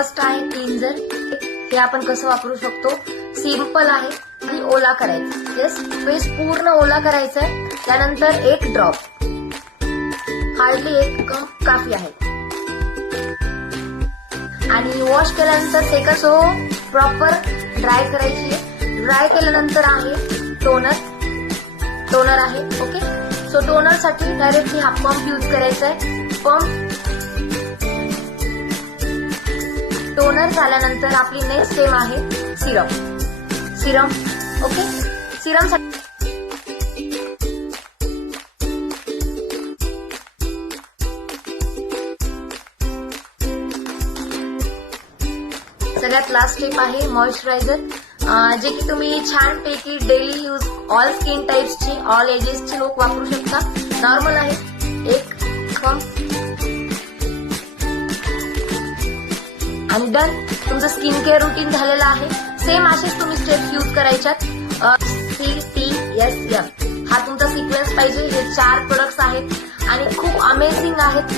First आहे cleanser. हे आपण कसं वापरू शकतो, सिंपल आहे आणि ओला करायचा. जस्ट फेस पूर्ण ओला करायचा आहे. त्यानंतर एक ड्रॉप, हार्डली एक कप काफी आहे. आणि वॉश केल्यानंतर सेकंड प्रॉपर ड्राय करायची आहे. ड्राय केल्यानंतर आहे टोनर आहे. ओके, सो टोनर साठी डायरेक्टली हाफ पंप यूज करायचा आहे. पंप टोनर झाल्यानंतर आपली नेक्स्ट स्टेप आहे सिरम. ओके, सिरम सगळ्यात लास्ट स्टेप आहे मॉइश्चरायझर, जे की तुम्ही छानपैकी डेली यूज ऑल स्किन टाइप्सची, ऑल एजेसची लोक वापरू शकता. नॉर्मल आहे एक पंप आणि डन. तुमचं स्किन केअर रुटीन झालेलं आहे. सेम असेच तुम्ही स्टेप्स यूज करायच्यात. CTSF हा तुमचा सिक्वेन्स पाहिजे. हे 4 प्रोडक्ट्स आहेत आणि खूप अमेझिंग आहेत.